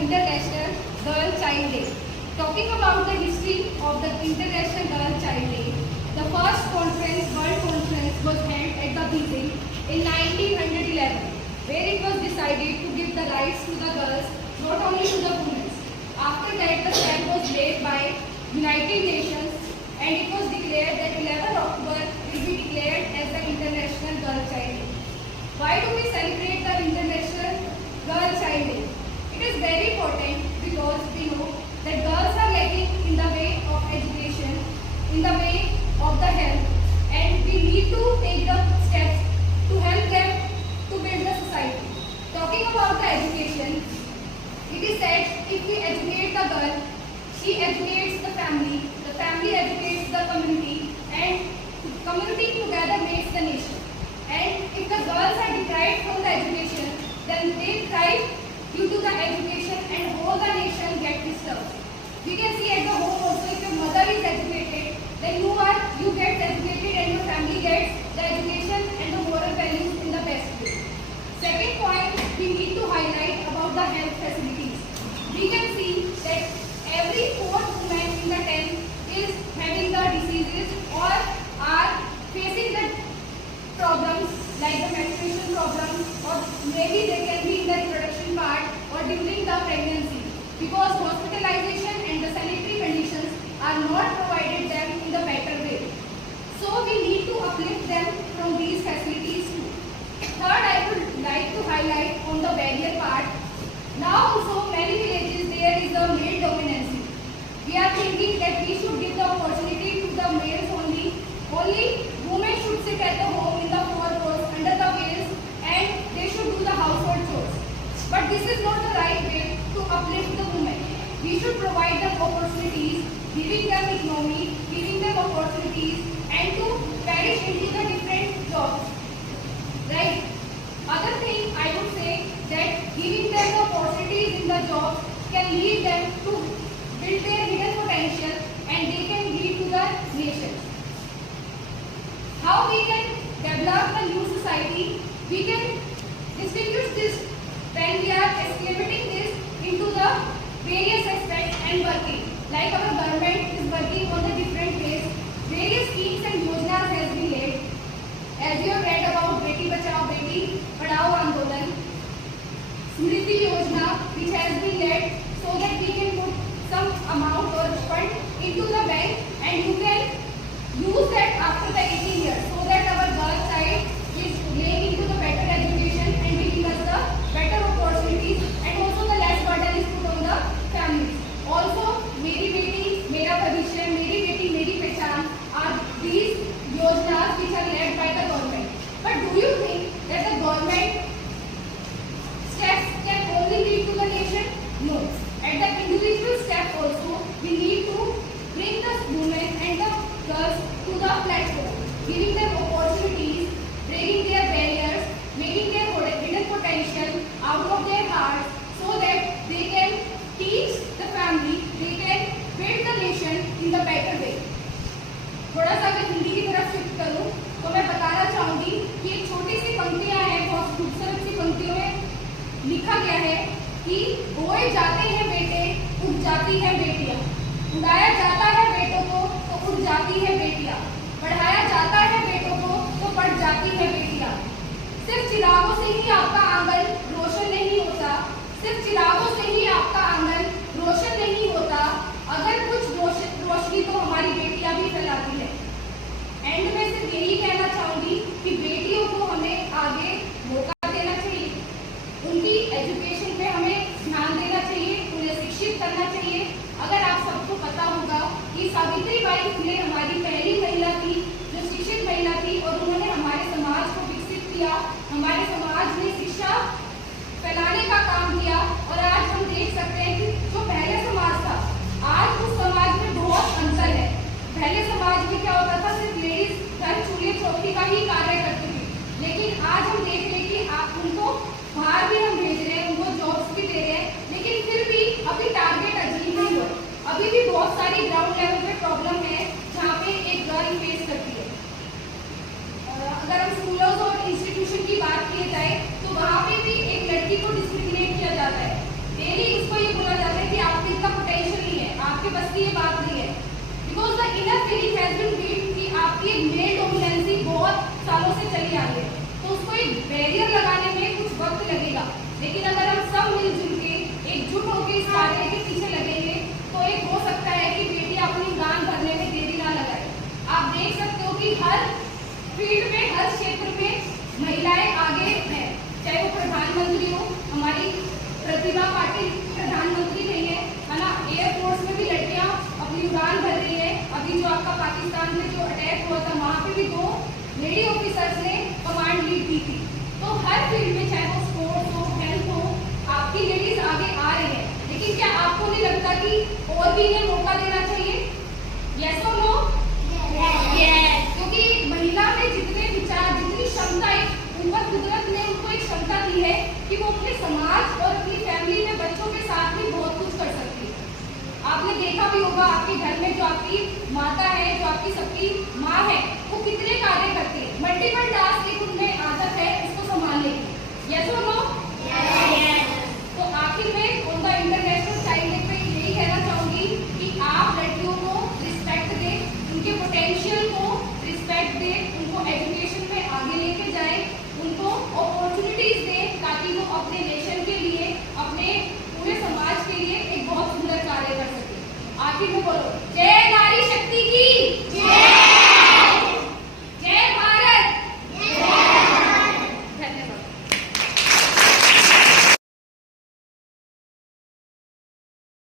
International Girl Child Day. Talking about the history of the International Girl Child Day, the first conference, World Conference, was held at the Beijing in 1911, where it was decided to give the rights to the girls, not only to the women. After that, the stamp was laid by United Nations, and it was declared that 11 October will be declared as the International Girl Child Day. Why do we celebrate the International Girl Child Day? It is very important because we know that girls are lacking in the way of education, in the way of the health, and we need to take the steps to help them to build the society. Talking about the education, it is said if we educate the girl, she educates the family educates the community, and community together makes the nation. And if the girls are deprived from the education, then they thrive due to the education and whole the nation gets disturbed. We can see at the home also, if your mother is educated, then you get educated and your family gets the education and the moral values in the best way. Second point, we need to highlight about the health facilities. We can see that every fourth woman in the 10 is having the diseases or are facing the problems like the menstruation problem, or maybe they can be in the reproduction part or during the pregnancy, because hospitalization and the sanitary conditions are not provided them in the better way. So we need to uplift them from these facilities too. Third, I would like to highlight on the barrier part. Now also many villages there is a male dominancy. We are thinking that we should give the opportunity to the males only. Only women should sit at the home in the four walls under the males, and they should do the household chores. But this is not the right way to uplift the women. We should provide them opportunities, giving them economy, giving them opportunities, and to perish into the different jobs. Right? Other thing I would say that giving them the opportunities in the jobs can lead them to build their hidden potential, and they can lead to the nation. How we can develop the new society? We can distinguish this when we are estimating this into the various aspects and working. Like our government is working on the different ways. Various schemes and yojnas has been laid. As you have read about Beti Bachao Beti Padhao Andolan, Smriti Yojana, which has been led so that we can put some amount or fund into the bank, and you can use that after the 18 years, so that our girl child is laying into the better education and giving us the better opportunities, and also the less burden is put on the families. Also, Meri Beti, Mera Bhavishya, Meri Beti, Meri Pehchan are these yojanas which are led by the government. But do you think that the government steps can only lead to the nation? No. At the individual step also, we need to bring the women and the girls to the platform, giving them opportunities, breaking their barriers, making their hidden potential out of their hearts, so that they can teach the family, they can build the nation in the better way. थोड़ा सा अगर हिंदी की तरफ shift करूं तो मैं बताना चाहूंगी कि एक छोटी सी पंक्तियां हैं, बहुत खूबसूरत सी पंक्तियों में लिखा गया है कि बोए जाते हैं बेटे, उठ जाती है बेटियां, उड़ाया जाता है बेटों को तो उड़ जाती है बेटियां, पढ़ाया जाता है बेटों को तो पढ़ जाती है बेटियां। सिर्फ चिरागों से ही आपका आंगन रोशन नहीं होता, सिर्फ चिरागों से ही आपका आंगन रोशन नहीं होता, अगर कुछ रोशनी तो हमारी बेटियां भी फैलाती है। एंड में सिर्फ यही कहना चाहूंगी कि बेटियों को हमें आगे मौका देना चाहिए, उनकी एजुकेशन पे हमें ध्यान देना चाहिए, उन्हें शिक्षित करना चाहिए। अगर आप सबको पता होगा कि सावित्रीबाई फुले हमारी पहली महिला थी जो शिक्षित महिला थी, और उन्होंने हमारे समाज को विकसित किया, हमारे समाज में शिक्षा फैलाने का काम किया। और आज हम देख सकते हैं कि जो पहले समाज था, आज उस समाज में बहुत अंतर है। पहले समाज में क्या होता था, सिर्फ लेडीज घर चूल्हे चौकी का ही कार्य करती थी, लेकिन आज हम देख रहे हैं कि आप उनको बाहर भी हम भेज रहे हैं, उनको जॉब्स भी दे रहे हैं, लेकिन फिर भी अभी टारगेट अचीव नहीं हुआ। अभी भी बहुत सारी ग्राउंड लेवल पे प्रॉब्लम है जहाँ पे एक गर्ल फेस करती है। अगर हम स्कूलों और इंस्टीट्यूशन की बात की जाए तो वहाँ पे भी एक लड़की को डिस्क्रिमिनेट किया जाता है। डेली इसको ये आपकी एक मेल डोमिनेंसी बहुत सालों से चली आ रही है, तो उसको एक बैरियर लगाने में कुछ वक्त लगेगा। लेकिन अगर हम सब मिलजुल के एकजुट होकर इस कार्य के पीछे लगेंगे तो एक हो सकता है कि बेटी अपनी उड़ान भरने में देरी ना लगाए। आप देख सकते हो कि हर फील्ड में, हर क्षेत्र में महिलाएं आगे हैं, चाहे वो प्रधानमंत्री हो, हमारी प्रतिभा पाटिल प्रधानमंत्री नहीं है ना, एयरफोर्स में भी लड़कियां अपनी उड़ान भर रही है। अभी जो आपका पाकिस्तान में जो अटैक हुआ था वहाँ पे भी 2 लेडी ऑफिसर्स ने कमांड लीड की थी। तो हर फील्ड में, चाहे वो स्पोर्ट्स हो, हेल्थ हो, आपकी लेडीज आगे आ रही है। लेकिन क्या आपको नहीं लगता कि और भी इन्हें मौका देना चाहिए? यस और नो? क्योंकि महिला में जितने विचार, जितनी क्षमता है, ऊपर कुदरत ने उनको एक क्षमता दी है कि वो अपने समाज और अपनी फैमिली में बच्चों के साथ भी बहुत कुछ कर सकती है। आपने देखा भी होगा आपके घर में जो आपकी माता है, जो आपकी सबकी माँ है, वो कितने कार्य करती है। मल्टीपल टास्क एक उनमें आदत है उसको संभालने की। यस और नो? तो आखिर में on the international child day पे यही कहना चाहूंगी कि आप लड़कियों को रिस्पेक्ट दें, उनके पोटेंशियल को रिस्पेक्ट दें, उनको एजुकेशन में आगे लेके जाएं, उनको अपॉर्चुनिटीज दें ताकि वो अपने नेशन के लिए, अपने पूरे समाज के लिए एक बहुत सुंदर कार्य कर सके। आखिर में बोलो